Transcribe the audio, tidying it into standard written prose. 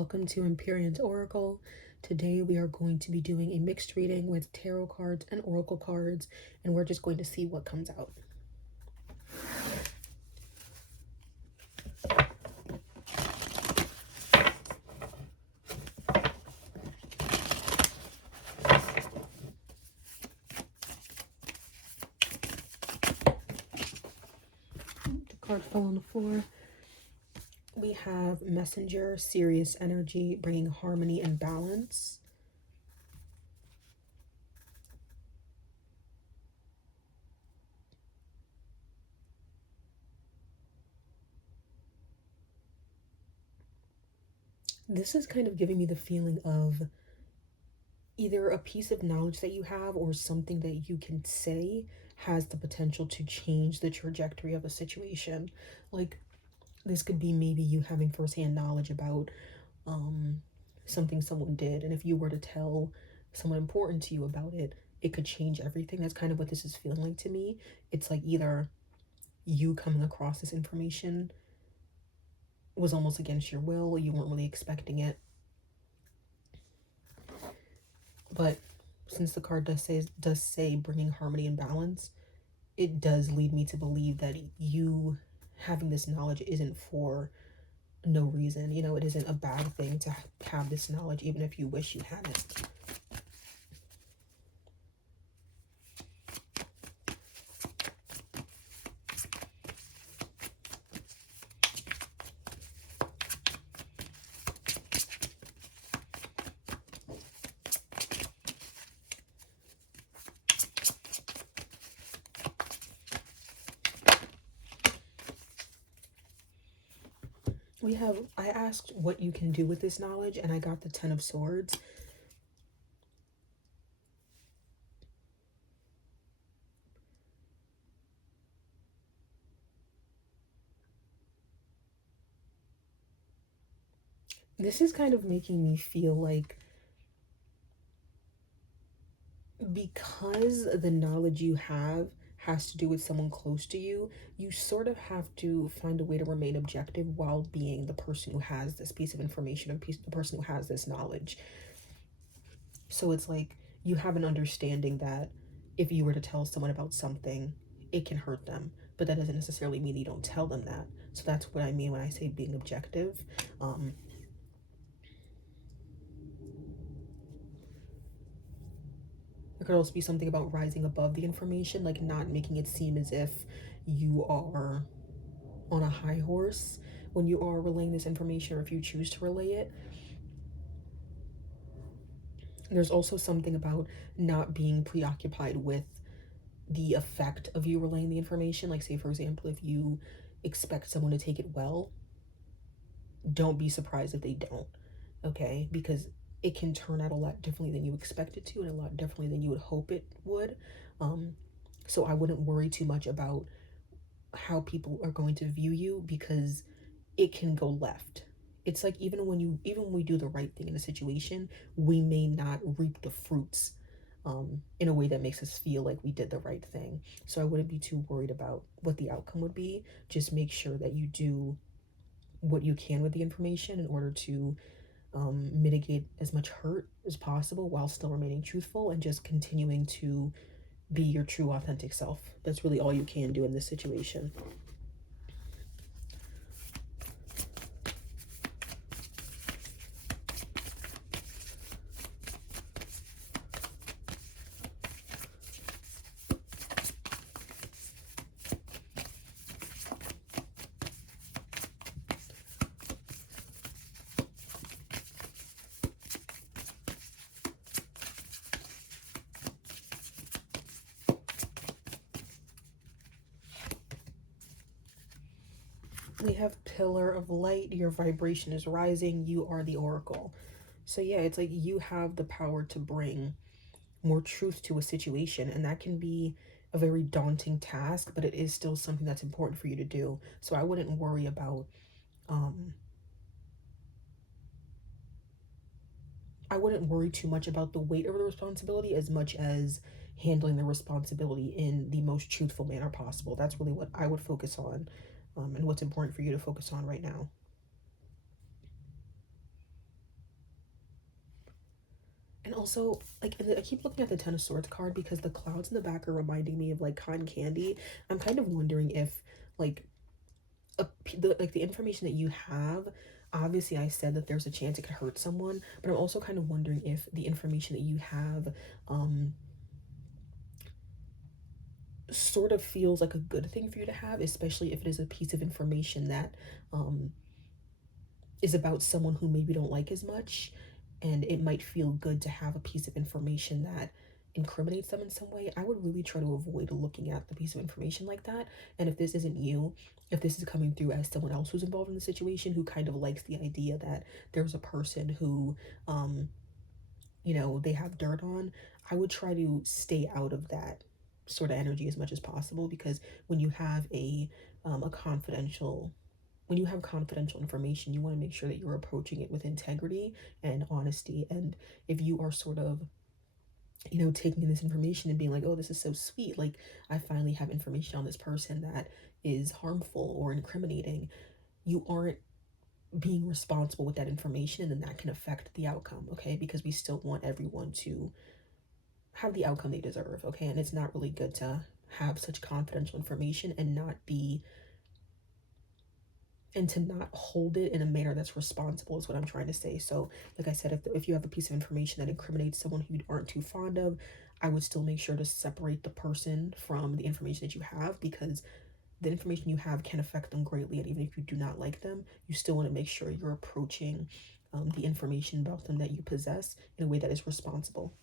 Welcome to Empyrean's Oracle. Today we are going to be doing a mixed reading with tarot cards and oracle cards, and we're just going to see what comes out. The card fell on the floor. We have Messenger, serious energy, bringing harmony and balance. This is kind of giving me the feeling of either a piece of knowledge that you have or something that you can say has the potential to change the trajectory of a situation. Like, this could be maybe you having firsthand knowledge about something someone did, and if you were to tell someone important to you about it, it could change everything. That's kind of what this is feeling like to me. It's like either you coming across this information was almost against your will, you weren't really expecting it, but since the card does say bringing harmony and balance, it does lead me to believe that you having this knowledge isn't for no reason. You know, it isn't a bad thing to have this knowledge, even if you wish you had it. I asked what you can do with this knowledge, and I got the 10 of Swords. This is kind of making me feel like because the knowledge you have has to do with someone close to you, you sort of have to find a way to remain objective while being the person who has this piece of information, or the person who has this knowledge. So it's like you have an understanding that if you were to tell someone about something, it can hurt them, but that doesn't necessarily mean you don't tell them that. So that's what I mean when I say being objective. It could also be something about rising above the information, like not making it seem as if you are on a high horse when you are relaying this information, or if you choose to relay it. There's also something about not being preoccupied with the effect of you relaying the information. Like, say, for example, if you expect someone to take it well, don't be surprised if they don't, okay? Because it can turn out a lot differently than you expect it to, and a lot differently than you would hope it would. So I wouldn't worry too much about how people are going to view you, because it can go left. It's like even when we do the right thing in a situation, we may not reap the fruits in a way that makes us feel like we did the right thing. So I wouldn't be too worried about what the outcome would be. Just make sure that you do what you can with the information in order to mitigate as much hurt as possible while still remaining truthful and just continuing to be your true authentic self. That's really all you can do in this situation. We have Pillar of Light. Your vibration is rising. You are the Oracle. So yeah, it's like you have the power to bring more truth to a situation, and that can be a very daunting task, but it is still something that's important for you to do. So I wouldn't worry about I wouldn't worry too much about the weight of the responsibility as much as handling the responsibility in the most truthful manner possible. That's really what I would focus on, and what's important for you to focus on right now. And also, like, I keep looking at the Ten of Swords card because the clouds in the back are reminding me of like cotton candy. I'm kind of wondering if, like, the information that you have, obviously I said that there's a chance it could hurt someone, but I'm also kind of wondering if the information that you have um sort of feels like a good thing for you to have, especially if it is a piece of information that um is about someone who maybe don't like as much, and it might feel good to have a piece of information that incriminates them in some way. I would really try to avoid looking at the piece of information like that. And if this isn't you, if this is coming through as someone else who's involved in the situation who kind of likes the idea that there's a person who um they have dirt on, I would try to stay out of that sort of energy as much as possible, because when you have a confidential when you have confidential information, you want to make sure that you're approaching it with integrity and honesty. And if you are sort of, taking this information and being like, oh, this is so sweet, like I finally have information on this person that is harmful or incriminating, you aren't being responsible with that information, and then that can affect the outcome, okay? Because we still want everyone to have the outcome they deserve, okay? And it's not really good to have such confidential information and to not hold it in a manner that's responsible, is what I'm trying to say. So like I said, if you have a piece of information that incriminates someone who you aren't too fond of, I would still make sure to separate the person from the information that you have, because the information you have can affect them greatly. And even if you do not like them, you still want to make sure you're approaching the information about them that you possess in a way that is responsible.